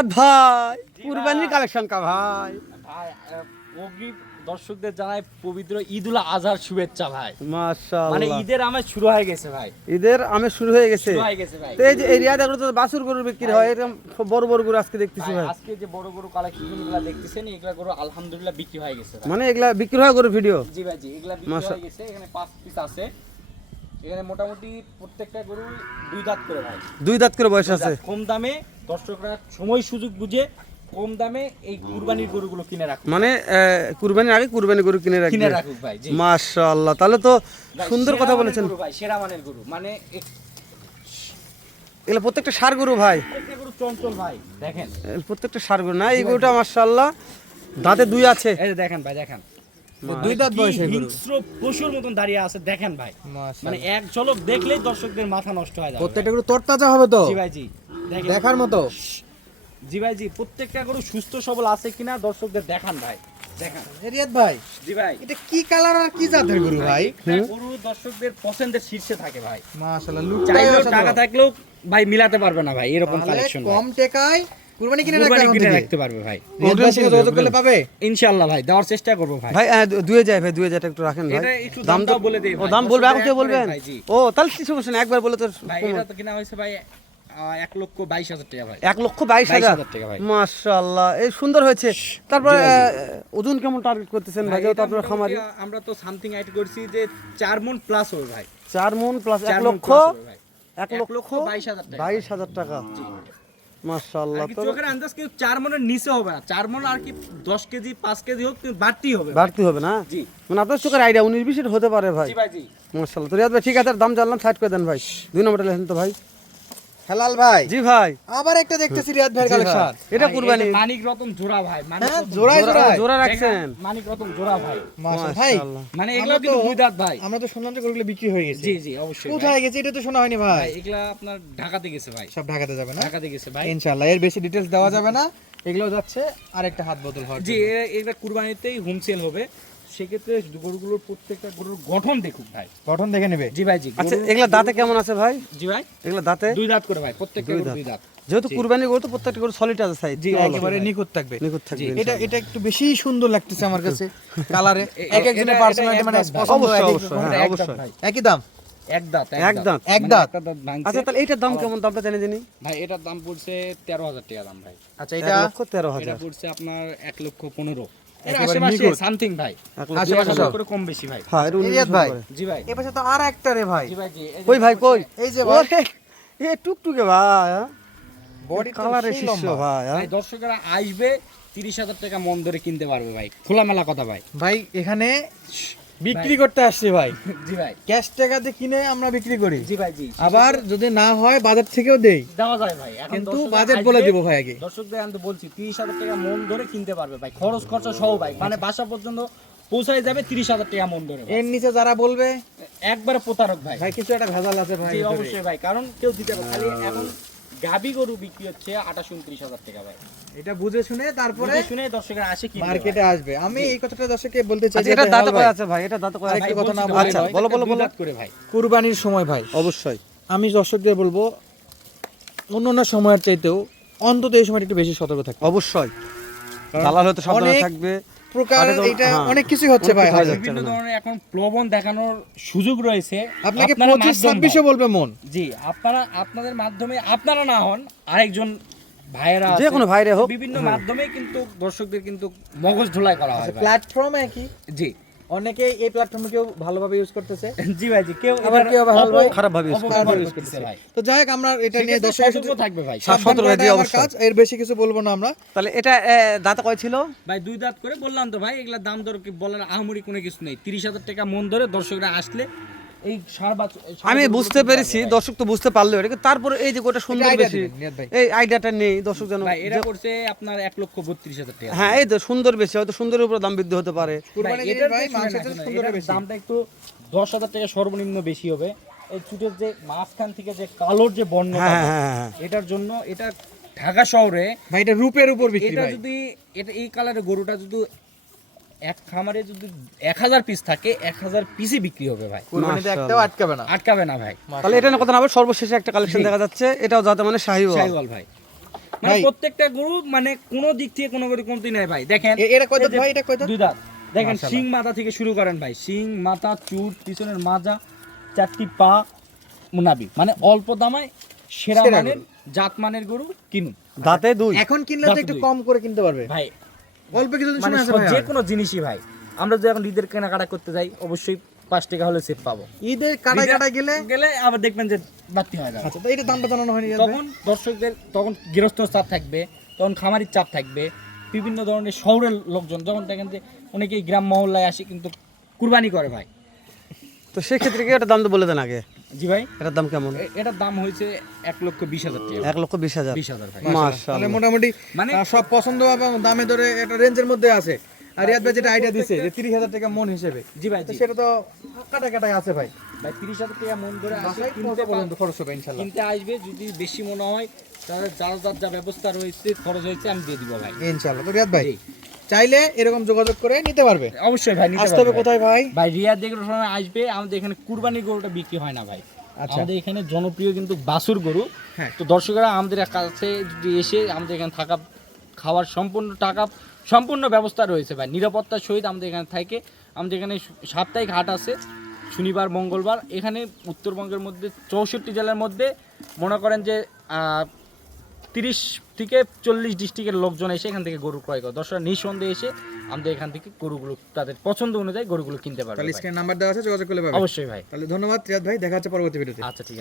রিয়াদ ভাই কুরবানির কালেকশন কা ভাই ভাই অগ্নি দর্শকদের জানাই পবিত্র ঈদুল আজহার শুভেচ্ছা ভাই। মাশাআল্লাহ মানে ঈদের আমেজ শুরু হয়ে গেছে ভাই, ঈদের আমেজ শুরু হয়ে গেছে। শুরু হয়ে গেছে ভাই। তো এই যে এই রিয়াদ এগুলো তো বাছুর গরুর বিক্রি হয়, এরকম বড় বড় গরু আজকে দেখতেছি ভাই ভাই। আজকে যে বড় বড় কালেকশনগুলো দেখতেছেন এগুলা গরু আলহামদুলিল্লাহ বিক্রি হয়ে গেছে ভাই। মানে এগুলা বিক্রি হয় গরুর ভিডিও। জি ভাই জি, এগুলা বিক্রি হয়ে গেছে। এখানে 5 পিস আছে। এখানে মোটামুটি প্রত্যেকটা গরু 2 দাঁত করে ভাই, 2 দাঁত করে বয়স আছে। কম দামে দর্শকরা সময় সুযোগ বুঝে কম দামে এই কুরবানির গরুগুলো কিনে রাখুক। মানে কুরবানির আগে কুরবানি গরু কিনে কিনে রাখবে। রাখুক ভাই জি। মাশাআল্লাহ, তাহলে তো ভাই, সুন্দর সেরা কথা মানের বলেছেন। গরু ভাই, সেরা মানের গরু মানে এগুলো প্রত্যেকটা ষাঁড় গরু ভাই, প্রত্যেকটা গরু চঞ্চল ভাই। দেখেন প্রত্যেকটা ষাঁড় গরু না, এই গরুটা মাশাআল্লাহ দাঁতে 2 আছে। এই যে দেখেন ভাই, দেখেন 2 দাঁত বয়সের গরু। হিংস্র পশুর মতন দাঁড়িয়ে আছে দেখেন ভাই। মাশাআল্লাহ। মানে এক ঝলক দেখলেই দর্শকদের মাথা নষ্ট হয়ে যাবে। প্রত্যেকটা গরু তরতাজা হবে তো জি ভাই জি, দেখেন দেখার মতো। জি ভাই জি, প্রত্যেকটা গরু সুস্থ সবল আছে কিনা দর্শকদের দেখান ভাই, দেখান। রিয়াদ ভাই, জি ভাই, এটা কি কালার আর কি জাতের গরু ভাই? একটা গরু দর্শকদের পছন্দের শীর্ষে থাকে ভাই। মাশাআল্লাহ, লুকটাই চাইলেও টাকা অসাধারণ। থাকলেও ভাই মিলাতে পারবে না ভাই এরকম তাহলে কালেকশন। কম টাকায় কুরবানি কিনে কুরবানি রাখতে কিনে হবে। রাখতে পারবে ভাই। রিয়াদ ভাইয়ের সাথে যোগাযোগ করলে পাবে। ইনশাআল্লাহ ভাই দেওয়ার চেষ্টা করব ভাই। ভাই দুয়ে যায় ভাই, 2000 টাকা একটু রাখেন ভাই। এটা একটু দাম দামটাও বলে দেই ও ভাই। দাম বলবে, এখন দর্শকরা কেউ বলবেন? ভাই জি। ও তাহলে কি সমস্যা নেই, একবার বলে তো ভাই এটা তো কিনা হয়েছে ভাই 1,22,000 টাকা ভাই। 1,22,000 টাকা ভাই। মাশাআল্লাহ, এই সুন্দর হয়েছে। তারপরে ওজন কেমন টার্গেট করতেছেন ভাই? ভাই, যেহেতু এটা আপনার খামারি মোটামুটি আমরা তো সামথিং আইট করছি যে 4 মণ প্লাস হবে ভাই। 4 মণ প্লাস 4 1 মণ লক্ষ plus হবে ভাই। 1,22,000 22,000 টাকা। মাশাআল্লাহ, আর কি তো চোখের আন্দাজ কি 4 মণের নিচে হবে না। 4 মণ আর কি 10 কেজি 5 কেজি হোক কিন্তু বাড়তি হবে ভাই। বাড়তি হবে না? জি মানে আপনার চোখের আইডিয়া 19-20 হতে পারে ভাই। জি ভাই জি। মাশাআল্লাহ, তো রিয়াদ ভাই ঠিক আছে, দাম জানলাম, সাইড করে দেন ভাই। 2 নম্বরটা লেখেন তো ভাই। হেলাল ভাই, জি ভাই, আবার একটা দেখতেছি রিয়াদ ভাইয়ের জি ভাই। কালেকশন। এটা ভাই, কুরবানি এটা মানিক রতন জোড়া ভাই। মানিক হ্যাঁ, রতন জোড়ায় জোড়া জোড়ায়। জোড়া দেখেন, রাখছেন। মানিক রতন জোড়া ভাই। মাশাআল্লাহ ভাই, মাশাআল্লাহ। মানে আমরা এগুলো তো- কিন্তু 2 দাঁত ভাই। আমরা তো শুনলাম যে গরুগুলো বিক্রি হয়ে গেছে। জি জি অবশ্যই ভাই। কোথায় গেছে এটা তো শোনা হয়নি ভাই। ভাই এগুলা আপনার ঢাকাতে গেছে ভাই। সব ঢাকাতে যাবে না? ঢাকাতে গেছে ভাই। ইনশাআল্লাহ, এর বেশি ডিটেইলস দেওয়া যাবে না। এগুলো যাচ্ছে আরেকটা হাত বদল হওয়ার জি জন্য। এটা কুরবানিতেই হোম সেল হবে। সেক্ষেত্রে গরুগুলোর প্রত্যেকটা গরুর গঠন দেখুন ভাই। গঠন দেখে নেবে। জি ভাই জি। আচ্ছা, এগুলা দাঁতে কেমন আছে ভাই? জি ভাই এগুলা দাঁতে 2 দাঁত করে ভাই, প্রত্যেকটা দুই গরু দাঁত। 2 দাঁত। যেহেতু কুরবানি গরু, তো প্রত্যেকটা গরু সলিড আছে সাইজ। জি, একেবারে নিখুঁত থাকবে। নিখুঁত থাকবে। এটা এটা একটু বেশি সুন্দর লাগতেছে আমার কাছে কালারে। এ- এক একজনের এটা- পার্সোনালিটি এটা মানে এক দাঁত ভাই। পছন্দ অবশ্যই, এক এক অবশ্যই, রকমের। হ্যাঁ, এক দাঁত অবশ্যই। ভাই। একই দাম। এক দাঁত এক দাঁত। এক মানে দাঁত। একটা দাঁত ভাঙছে। আচ্ছা, তাহলে এইটার দাম কেমন? দামটা জেনে জানি। ভাই এটার দাম পড়ছে 13,000 টাকা দাম ভাই। আচ্ছা, 1,13,000 এটা পড়ছে আপনার 1,15,000 এর একেবারে আশেপাশে নিখুঁত। সামথিং ভাই। 1,00,000 আশেপাশে সব। করে কম বেশি ভাই। হ্যাঁ, এটা রিয়াদ 19 ভাই। করে। জি ভাই। এ পাশে তো আর একটা রে ভাই। জি ভাই জি। এই যে কই ভাই কই? এই যে ভাই, ওরে, এ টুকটুকে ভাই, হ্যাঁ? বডি কালারের শিষ্য ভাই, হ্যাঁ? ভাই দর্শকরা আসবে 30,000 টাকা মন ধরে কিনতে পারবে ভাই, খোলামেলা কথা ভাই। ভাই এখানে বিক্রি করতে আসছে ভাই। জি ভাই ক্যাশ টাকাতে কিনে আমরা বিক্রি করি। জি ভাই জি। আবার যদি না হয় বাজার থেকেও দেই, দেওয়া যায় ভাই। এখন কিন্তু দর্শকরা বাজেট আসবে, বলে দিব ভাই আগে। দর্শকদের আমি তো বলছি 30,000 টাকা মন ধরে কিনতে পারবে ভাই, খরচ খরচা সহ ভাই। মানে বাসা পর্যন্ত পৌঁছায় যাবে 30,000 টাকা মন ধরে ভাই। এর নিচে যারা বলবে একবারে প্রতারক ভাই। ভাই কিছু একটা ভেজাল আছে ভাই জি ভিতরে। অবশ্যই ভাই, কারণ কেউ দিতে পারে। খালি এখন গাবি গরু বিক্রি হচ্ছে 28-29,000 টাকা ভাই। এটা বুঝে শুনে তারপরে বুঝে শুনে দর্শকরা আসে কি মার্কেটে আসবে। আমি এই কথাটা দর্শককে বলতে চাই আচ্ছা, যে এটা ভাই, দাঁতে ভাই, কয় আছে ভাই? এটা দাঁতে কয় আছে? আরেকটা কথা না বলছি তো বলে ভাই, আচ্ছা, ভাই, বলো, বলো, দুই বলো। দাঁত করে ভাই। কুরবানির সময় ভাই, অবশ্যই। আমি দর্শকদের বলবো অন্য অন্য সময়ের চাইতেও অন্তত এই সময়টা একটু বেশি সতর্ক থাকবে। অবশ্যই। দালাল হয়তো সাবধানে অনেক থাকবে। প্রকার আগে তো- এটা হ্যাঁ। অনেক কিছুই হচ্ছে অনেক ভাই কিছু হয়ে হাতে। যাচ্ছে। বিভিন্ন ধরনের এখন প্রলোভন দেখানোর সুযোগ রয়েছে। আপনাকে আপনারা 25-26 মাধ্যম বলবে মন। ভাই। জি আপনাদের মাধ্যমে আপনারা না হন আরেকজন ভাইয়েরা যে আছে, কোনো ভাইরে হোক। বিভিন্ন মাধ্যমে কিন্তু দর্শকদের কিন্তু মগজ ধোলাই করা হয় ভাই। প্ল্যাটফর্ম একই, জি অনেকে এই প্ল্যাটফর্মে কেউ ভালোভাবে ইউজ করতেছে, জি ভাই জি, কেউ আবার কেউ ভালোভাবে খারাপ ভাবে use অপব্যবহার use করতেছে ভাই। তো যাই হোক আমরা এটা নিয়ে সেক্ষেত্রে দর্শকের সতর্ক সাথে থাকবে ভাই। সাবধান সতর্ক করাটাই জি, আমার অবশ্যই। কাজ, এর বেশি কিছু বলবো না আমরা। তাহলে এটা দাঁতে কয় ছিল? ভাই 2 দাঁত করে বললাম তো ভাই, এগুলা দাম দর কি বলার আহামরি কোনো কিছু নেই। 30,000 টাকা মন ধরে দর্শকরা আসলে এই আমি বুঝতে পেরেছি, দর্শক তো বুঝতে পারলো এটা, কিন্তু তারপরে এই যে গোটা সুন্দর এটা idea বেশি, দিবেন, নিয়াত ভাই। এই আইডিয়াটা নেই দর্শক যেন। ভাই এটা করছে আপনার 1,32,000 টাকা। হ্যাঁ, এই তো সুন্দর বেশি, হয়তো সুন্দরের উপর দাম বৃদ্ধি হতে পারে। কুরবানি ভাই, জিনিস এটার ভাই পেছনে মাংসের না, চেয়ে শোনো, সুন্দর এটার বেশি। দামটা একটু 10,000 টাকা সর্বনিম্ন বেশি হবে। এই চুটের যে মাঝখান থেকে যে কালোর যে বর্ণ, হ্যাঁ, হ্যাঁ, হ্যাঁ। এটার জন্য এটা ঢাকা শহরে ভাই এটা রূপের উপর বিক্রি এটা ভাই। যদি এটা এই কালারের গরুটা যদি এক খামারে যদি 1,000 পিস থাকে 1,000 পিসই বিক্রি হবে ভাই, কুরবানিতে মাশাআল্লাহ। একটাও আটকাবে না। আটকাবে না ভাই। তাহলে এটা না কথা না, আবার সর্বশেষে একটা কালেকশন জি। দেখা যাচ্ছে, এটাও যাতে মানে শাহিওয়াল। শাহিওয়াল ভাই মানে ভাই। প্রত্যেকটা গরু মানে কোনো দিক থেকে কোনো গরু কমতি নাই ভাই দেখেন এটা কয় দাঁত এই যে ভাই, এটা কয় দাঁত? দুই দাঁত দেখেন মাশাআল্লাহ। শিং মাথা থেকে শুরু করেন ভাই, শিং মাথা চুট পিছনের মাজা 4টি পা মুনাবি, মানে অল্প দামায় সেরা সেরা মানের জাত মানের গরু কিনুন দাঁতে দুই। এখন কিনলে তো দাঁত একটু দুই। কম করে কিনতে পারবে, ভাই। অল্প কিছুদিন মানে সময় আছে ভাই যে আর। কোনো জিনিসই ভাই, আমরা যদি এখন ঈদের কেনাকাটা করতে যাই অবশ্যই 5 টাকা হলে সেট পাবো, ঈদের কাটায় ঈদের কাটায় গেলে গেলে আবার দেখবেন যে বাড়তি হয় না। আচ্ছা, তো এটা দামটা জানানো হয়নি ভাই? তখন দর্শকদের তখন গৃহস্থ চাপ থাকবে, তখন খামারির চাপ থাকবে, বিভিন্ন ধরনের শহরের লোকজন যখন দেখেন যে অনেকেই গ্রাম মহল্লায় আসে কিন্তু কুরবানি করে ভাই। তো সেক্ষেত্রে কি এটার দাম তো বলে দেন আগে, জি ভাই, এটার দাম কেমন? এটার দাম হয়েছে 1,20,000 টাকা। 1,20,000। 20,000 ভাই। তাহলে মাশাআল্লাহ। মোটামুটি মানে- সব পছন্দ এবং দামে ধরে একটা রেঞ্জের মধ্যে আছে। আর রিয়াদ ভাই যেটা আইডিয়া দিছে যে 30,000 টাকা মন হিসেবে, জি ভাই, তো জি। সেটা তো কাটায় কাটায় আছে ভাই। ভাই 30,000 টাকা মন ধরে আসে বাসায় কিনতে পর্যন্ত খরচ হবে ইনশাআল্লাহ। কিনতে আসবে, যদি বেশি মনে হয় তাহলে যার যার যা ব্যবস্থা রয়েছে খরচ হয়েছে আমি দিয়ে দিব ভাই। ইনশাআল্লাহ। তো রিয়াদ ভাই জি। চাইলে এরকম যোগাযোগ করে নিতে পারবে। অবশ্যই ভাই নিতে আসতে হবে পারবে। কোথায় ভাই? ভাই রিয়াদ দেখে সময় আসবে, আমাদের এখানে কুরবানির গরুটা বিক্রি হয় না ভাই। আচ্ছা। আমাদের এখানে জনপ্রিয় কিন্তু বাছুর গরু। হ্যাঁ। তো দর্শকরা আমাদের কাছে যদি এসে আমাদের এখানে থাকা খাওয়ার সম্পূর্ণ ব্যবস্থা রয়েছে ভাই, নিরাপত্তার সহিত আমাদের এখানে থাকে। আমাদের এখানে সাপ্তাহিক হাট আছে শনিবার মঙ্গলবার। এখানে উত্তরবঙ্গের মধ্যে 64 জেলার মধ্যে মনে করেন যে 30 থেকে 40 ডিস্ট্রিক্টের লোকজন এসে এখান থেকে গরু ক্রয় করে। দর্শকরা নিঃসন্দেহে এসে আমাদের এখান থেকে গরুগুলো তাদের পছন্দ অনুযায়ী গরুগুলো কিনতে পারবে তাহলে ভাই। স্ক্রিন নাম্বার দেওয়া আছে, যোগাযোগ করলে পাবে। অবশ্যই ভাই। তাহলে ধন্যবাদ রিয়াদ ভাই, দেখা হচ্ছে পরবর্তী ভিডিওতে। আচ্ছা ঠিক আছে।